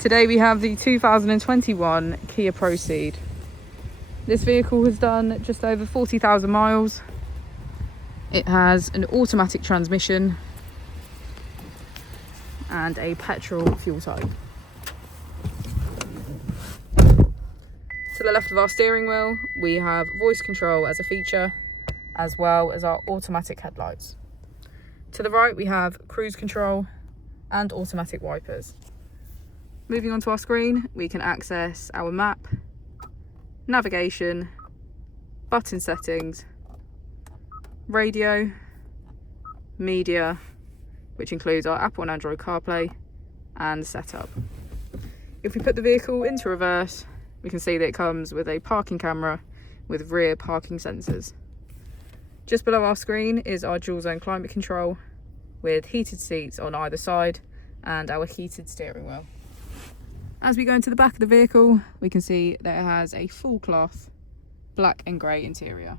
Today we have the 2021 Kia Pro Ceed. This vehicle has done just over 40,000 miles. It has an automatic transmission and a petrol fuel type. To the left of our steering wheel, we have voice control as a feature, as well as our automatic headlights. To the right, we have cruise control and automatic wipers. Moving onto our screen, we can access our map, navigation, button settings, radio, media, which includes our Apple and Android CarPlay, and setup. If we put the vehicle into reverse, we can see that it comes with a parking camera with rear parking sensors. Just below our screen is our dual zone climate control with heated seats on either side and our heated steering wheel. As we go into the back of the vehicle, we can see that it has a full cloth black and grey interior.